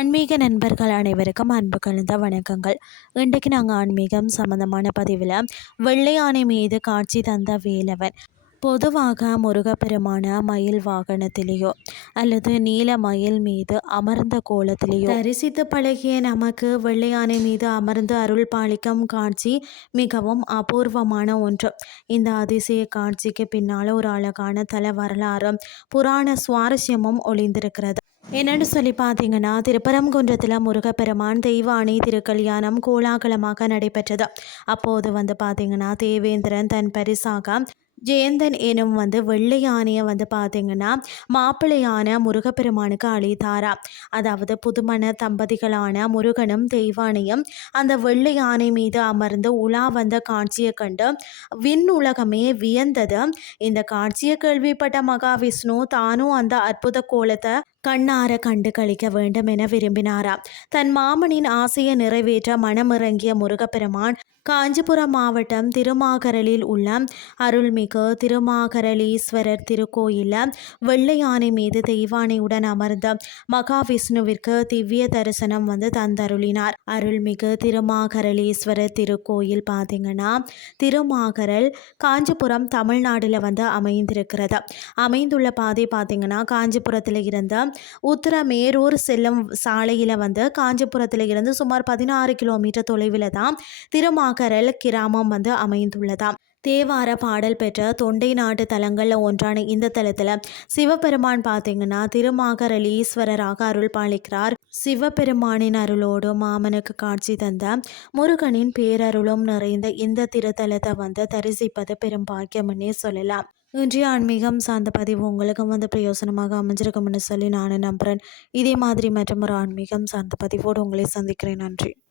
ஆன்மீக நண்பர்கள் அனைவருக்கும் அன்பு கலந்த வணக்கங்கள். இன்றைக்கு நாங்கள் ஆன்மீகம் சம்பந்தமான பதிவில் வெள்ளை யானை மீது காட்சி தந்த வேலவன். பொதுவாக முருகப்பெருமான மயில் வாகனத்திலேயோ அல்லது நீல மயில் மீது அமர்ந்த கோலத்திலேயோ தரிசித்து பழகிய நமக்கு வெள்ளை யானை மீது அமர்ந்து அருள் பாலிக்கும் காட்சி மிகவும் அபூர்வமான ஒன்று. இந்த அதிசய காட்சிக்கு பின்னால் ஒரு அழகான தல வரலாறு புராண சுவாரஸ்யமும் ஒளிந்திருக்கிறது. என்னென்னு சொல்லி பார்த்தீங்கன்னா, திருப்பரங்குன்றத்தில் முருகப்பெருமான் தெய்வானை திருக்கல்யாணம் கோலாகலமாக நடைபெற்றது. அப்போது பார்த்தீங்கன்னா, தேவேந்திரன் தன் பரிசாக ஜெயந்தன் எனும் வெள்ளை யானையை பார்த்தீங்கன்னா மாப்பிள்ளையான முருகப்பெருமானுக்கு அளித்தாரா. அதாவது புதுமண தம்பதிகளான முருகனும் தெய்வானையும் அந்த வெள்ளை யானை மீது அமர்ந்து உலா வந்த காட்சியை கண்டு விண்ணுலகமே வியந்தது. இந்த காட்சியை கேள்விப்பட்ட மகாவிஷ்ணு தானும் அந்த அற்புத கோலத்தை கண்ணார கண்டு கழிக்க வேண்டும் என விரும்பினாராம். தன் மாமனின் ஆசையை நிறைவேற்ற மனமிறங்கிய முருகப்பெருமான் காஞ்சிபுரம் மாவட்டம் திருமாகரலில் உள்ள அருள்மிகு திருமாகரலீஸ்வரர் திருக்கோயிலில் வெள்ளை யானை மீது தெய்வானையுடன் அமர்ந்த மகாவிஷ்ணுவிற்கு திவ்ய தரிசனம் தந்தருளினார். அருள்மிகு திருமாகரலீஸ்வரர் திருக்கோயில் பார்த்தீங்கன்னா திருமாகரல் காஞ்சிபுரம் தமிழ்நாட்டில் அமைந்திருக்கிறது. அமைந்துள்ள பாதை பார்த்தீங்கன்னா காஞ்சிபுரத்தில் இருந்த உத்தரமேரூர் செல்லும் சாலையில் காஞ்சிபுரத்தில் இருந்து சுமார் 16 கிலோமீட்டர் தொலைவில் தான் திருமாகரல் கிராமம் அமைந்துள்ளதாம். தேவார பாடல் பெற்ற தொண்டை நாட்டு தலங்களில் ஒன்றான இந்த தலத்தில் சிவபெருமான் பார்த்தீங்கன்னா திருமாகரலீஸ்வரராக அருள் பாலிக்கிறார். சிவபெருமானின் அருளோடு மாமனுக்கு காட்சி தந்த முருகனின் பேரருளும் நிறைந்த இந்த திருத்தலத்தை தரிசிப்பது பெரும் பாக்கியம்னே சொல்லலாம். இன்றைய ஆன்மீகம் சார்ந்த பதிவு உங்களுக்கு பிரயோசனமாக அமைஞ்சிருக்கும்னு சொல்லி நான் நம்புகிறேன். இதே மாதிரி மற்றும் ஒரு ஆன்மீகம் சார்ந்த பதிவோடு உங்களை சந்திக்கிறேன். நன்றி.